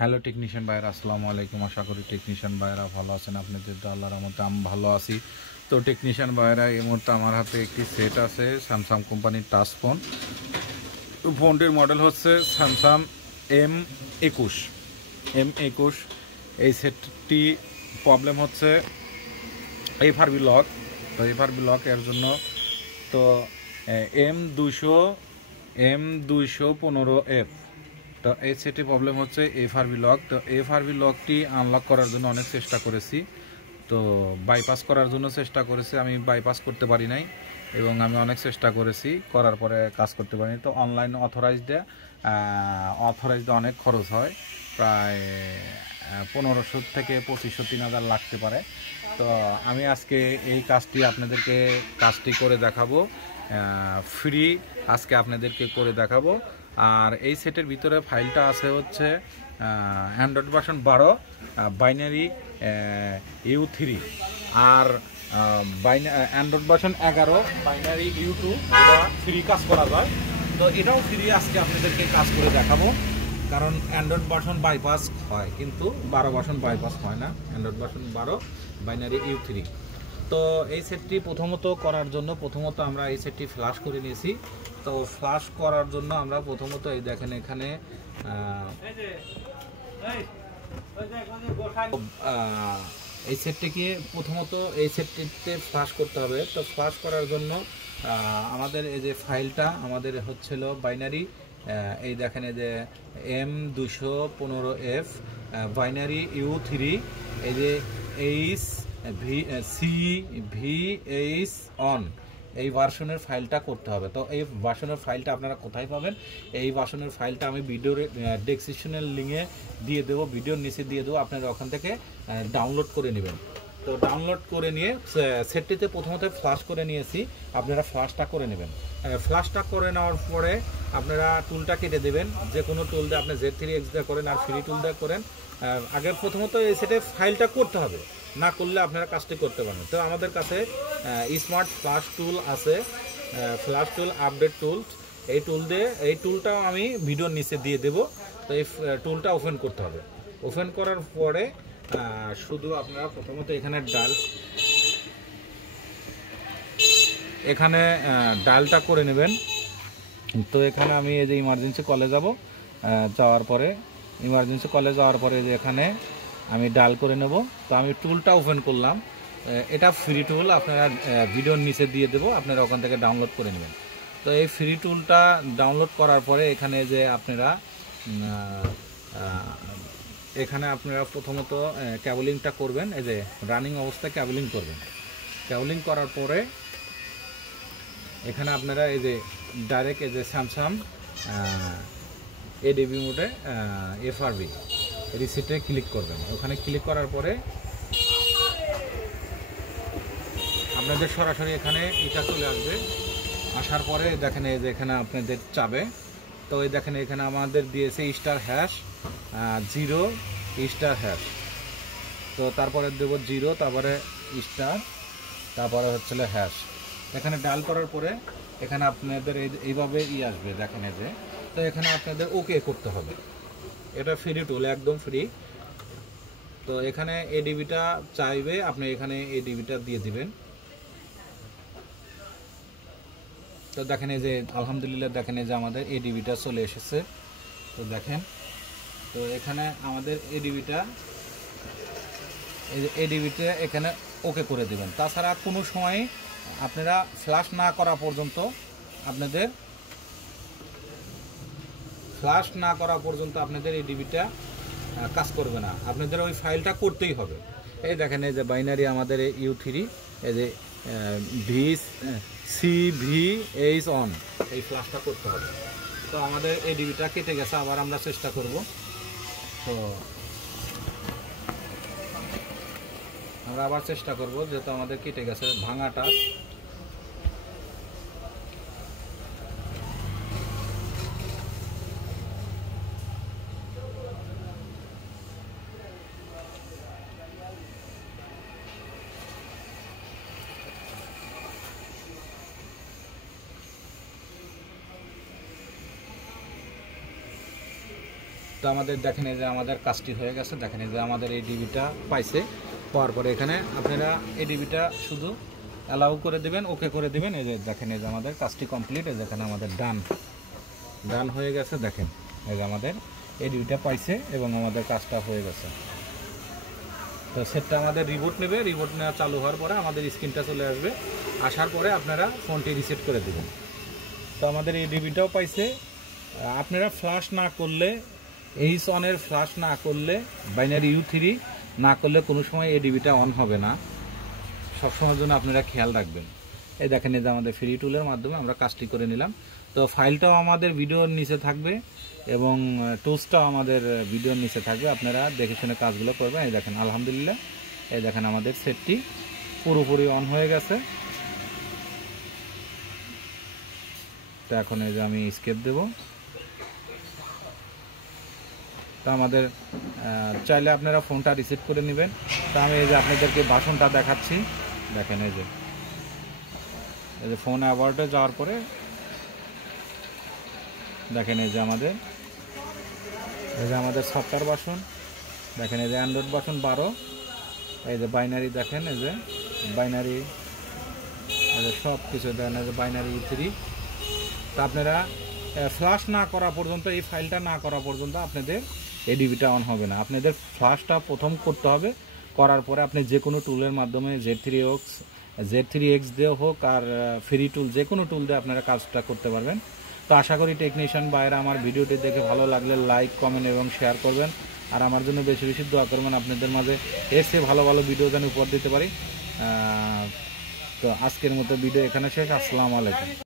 Hello technician ভাইরা, আসসালামু আলাইকুম। আশা করি টেকনিশিয়ান ভাইরা ভালো আছেন। আপনাদের তো আল্লাহর রহমতে আমি ভালো আছি। তো টেকনিশিয়ান ভাইরা, এই মুহূর্তে আমার হাতে একটি সেট আছে স্যামসাং কোম্পানির টাচ ফোন। ফোনটির মডেল হচ্ছে স্যামসাং M21। এই সেটটি প্রবলেম হচ্ছে এফআরবি লক। তো এফআরবি লক এর জন্য তো M215F। তো এই সেটে প্রবলেম হচ্ছে এফআরবি লক। তো এফআরবি লকটি আনলক করার জন্য অনেক চেষ্টা করেছি, তো বাইপাস করার জন্য চেষ্টা করেছি, আমি বাইপাস করতে পারি নাই এবং আমি অনেক চেষ্টা করেছি, করার পরে কাজ করতে পারিনি। তো অনলাইন অথরাইজডে অনেক খরচ হয়, প্রায় 1500 থেকে 2500-3000 লাগতে পারে। তো আমি আজকে এই কাজটি করে দেখাবো, ফ্রি আজকে আপনাদেরকে করে দেখাবো। আর এই সেটের ভিতরে ফাইলটা আছে হচ্ছে অ্যান্ড্রয়েড ভার্সন 12 বাইনারি U3, আর অ্যান্ড্রয়েড ভার্সন 11 বাইনারি U2 বা ফ্রি কাজ করা যায়। তো এটাও ফ্রি আজকে আপনাদেরকে কাজ করে দেখাবো, কারণ অ্যান্ড্রয়েড ভার্সন বাইপাস হয় কিন্তু 12 ভার্সন বাইপাস হয় না। Android version 12 binary U3। তো এই সেটটি প্রথমত আমরা এই সেটটি ফ্ল্যাশ করে নিয়েছি। তো ফ্ল্যাশ করার জন্য আমরা প্রথমত এই দেখেন এখানে এই সেটটিকে এই সেটটিতে ফ্ল্যাশ করতে হবে। তো ফ্ল্যাশ করার জন্য আমাদের এই যে ফাইলটা আমাদের হচ্ছিল বাইনারি, এই দেখেন এই যে M215F বাইনারি U3, এই যে CVH অন, এই ভার্সনের ফাইলটা করতে হবে। তো এই ভার্সনের ফাইলটা আপনারা কোথায় পাবেন? এই ভার্সনের ফাইলটা আমি ভিডিওর ডেসক্রিপশনের লিঙ্কে দিয়ে দেবো, ভিডিওর নিচে দিয়ে দেবো, আপনারা ওখান থেকে ডাউনলোড করে নেবেন। তো ডাউনলোড করে নিয়ে সেটটিতে প্রথমত ফ্ল্যাশ করে নিয়েছি, আপনারা ফ্ল্যাশটা করে নেবেন। ফ্ল্যাশটা করে নেওয়ার পরে আপনারা টুলটা কেটে দেবেন, যে কোনো টুল দিয়ে, আপনি Z3X দিয়ে করেন আর ফ্রি টুল দিয়ে করেন। আগে প্রথমত এই সেটে ফাইলটা করতে হবে, না করলে আপনারা কাজটি করতে পারেন। তো আমাদের কাছে স্মার্ট ফ্ল্যাশ টুল আছে, ফ্ল্যাশ টুল, আপডেট টুল। এই টুলটাও আমি ভিডিওর নিচে দিয়ে দেব। তো এই টুলটা ওপেন করতে হবে। ওপেন করার পরে শুধু আপনারা প্রথমত এখানে ডায়ালটা করে নেবেন। তো এখানে আমি এই যে ইমার্জেন্সি কলে যাওয়ার পরে যে এখানে আমি ডায়াল করে নেব। তো আমি টুলটা ওপেন করলাম, এটা ফ্রি টুল, আপনারা ভিডিওর নিচে দিয়ে দেবো, আপনারা ওখান থেকে ডাউনলোড করে নেবেন। তো এই ফ্রি টুলটা ডাউনলোড করার পরে এখানে প্রথমত ক্যাবলিংটা করবেন, এই যে রানিং অবস্থায় ক্যাবলিং করবেন। ক্যাবলিং করার পরে এখানে আপনারা এই যে ডাইরেক্ট এই যে স্যামসাং এডিবি মোডে এফআরবি রিসিটে ক্লিক করবেন। ওখানে ক্লিক করার পরে আপনাদের সরাসরি এখানে এটা চলে আসবে। আসার পরে দেখেন এই যে এখানে আপনাদের চাবে, তো এই দেখেন এখানে আমাদের দিয়েছে *0*#। তো তারপরে দেবো 0, তারপরে স্টার, তারপরে হচ্ছে হ্যাশ। এখানে ডায়াল করার পরে এখানে আপনাদের এইভাবে আসবে, দেখেন এই যে। তো এখানে আপনাদের ওকে করতে হবে, এটা ফ্রি টুল, একদম ফ্রি। তো এখানে এডিবিটা চাইবে, আপনি এখানে এডিবিটা দিয়ে দিবেন। তো দেখেন এই যে আলহামদুলিল্লাহ, দেখেন এই যে আমাদের এডিবিটা চলে এসেছে। তো দেখেন, তো এখানে আমাদের এডিবিটা এখানে ওকে করে দিবেন। তাছাড়া কোনো সময় আপনারা ফ্ল্যাশ না করা পর্যন্ত আপনাদের এডিবিটা কাজ করবে না, আপনাদের ওই ফাইলটা করতেই হবে। এই দেখেন এই যে বাইনারি আমাদের U3, এই যে CVH অন, এই ফ্ল্যাশটা করতে হবে। তো আমাদের এডিবিটা কেটে গেছে, আবার আমরা চেষ্টা করব। তো আমরা আবার চেষ্টা করব, যেহেতু আমাদের কেটে গেছে ভাঙাটা। তো তো আমাদের দেখেন এই যে আমাদের কাজটি হয়ে গেছে, দেখেন এই যে আমাদের এই ডিবিটা পাইছে। পাওয়ার পরে এখানে আপনারা এই ডিবিটা শুধু অ্যালাউ করে দেবেন, ওকে করে দেবেন। এই যে দেখেন এই যে আমাদের কাজটি কমপ্লিট, এই যেখানে আমাদের ডান হয়ে গেছে। দেখেন এই যে আমাদের এই ডিবিটা পাইছে এবং আমাদের কাজটা হয়ে গেছে। তো সেটটা আমাদের রিবুট নেবে, রিবুট নেওয়া চালু হওয়ার পরে আমাদের স্ক্রিনটা চলে আসবে, আসার পরে আপনারা ফোনটি রিসেট করে দেবেন। তো আমাদের এই ডিবিটাও পাইছে। আপনারা ফ্লাশ না করলে, এইচ অনের ফ্লাশ না করলে, বাইনারি U3 না করলে কোনো সময় এই ডিবিটা অন হবে না। সবসময়ের জন্য আপনারা খেয়াল রাখবেন। এই দেখেন এই যে আমাদের ফ্রি টুলের মাধ্যমে আমরা কাজটি করে নিলাম। তো ফাইলটাও আমাদের ভিডিওর নিচে থাকবে এবং টুলসটাও আমাদের ভিডিওর নিচে থাকবে, আপনারা দেখে শুনে কাজগুলো করবেন। এই দেখেন আলহামদুলিল্লাহ, এই দেখেন আমাদের সেটটি পুরোপুরি অন হয়ে গেছে। তো এখন এই যে আমি স্কেপ দেব। তো আমাদের চাইলে আপনারা ফোনটা রিসিভ করে নেবেন। তো আমি এই যে আপনাদেরকে বাসনটা দেখাচ্ছি। দেখেন এই যে ফোন অ্যাওয়ার্ডে যাওয়ার পরে দেখেন এই যে আমাদের সফটওয়্যার বাসন, দেখেন এই যে অ্যান্ড্রয়েড বাসন 12, এই যে বাইনারি, দেখেন এই যে বাইনারি, সব কিছু দেখেন এই যে বাইনারি U3। তো আপনারা ফ্লাশ না করা পর্যন্ত, এই ফাইলটা না করা পর্যন্ত আপনাদের এই ডিবিটা অন হবে না। আপনাদের ফ্লাশটা প্রথম করতে হবে, করার পরে আপনি যে কোনো টুলের মাধ্যমে Z3X দিয়ে হোক আর ফ্রি টুল, যে কোনো টুল দিয়ে আপনারা কাজটা করতে পারবেন। তো আশা করি টেকনিশিয়ান ভাইরা আমার ভিডিওটি দেখে ভালো লাগলে লাইক, কমেন্ট এবং শেয়ার করবেন। আর আমার জন্য বেশি বেশি দোয়া করবেন, আপনাদের মাঝে এসে ভালো ভালো ভিডিও যেন উপহার দিতে পারি। তো আজকের মতো ভিডিও এখানে শেষ। আসসালামু আলাইকুম।